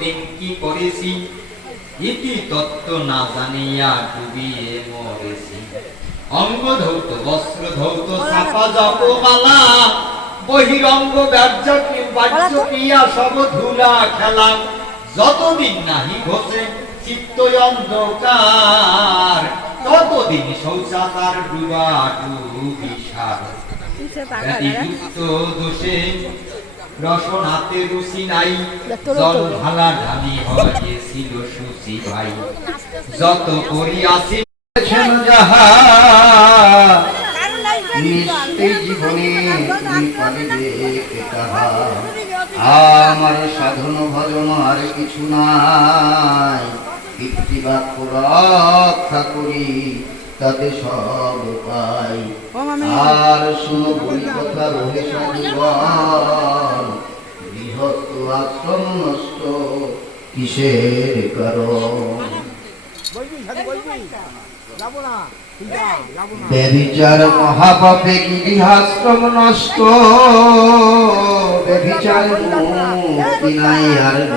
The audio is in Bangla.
দিন কি করেছি, ইতি তত্ত্ব না জানিয়া ডুবিয়ে মরেছি। অঙ্গ ধৌত বস্ত্র ধৌত ছাপা জপমালা, বহিরঙ্গ বাহ্য ক্রিয়া সব ধুলা খেলা। যতদিন নাহি ঘষে চিত্ত অন্ধকার, ততদিন শৌচাচার ডুবা ডুবি সার। দোষে রসনাতে রুচি নাই, জল ঢালা ঢালি হয়েছিল সুচি ভাই। যত করিয়াছি যাহা নিশ্চয় জীবনে তুমি পারিবে তাহা। আমার সাধন ভজন আর কিছু নাই, পিতৃবাক্য রক্ষা করি তাতে সব পাই। আর শুনো বলি কথা রহে সাধুগণ, বৃহৎ আশ্রম নষ্ট কিসের কারণ। ব্যভিচার মহাপাপে কি গৃহাশ্রম নষ্ট, ব্যভিচার মুক্তি নাই আর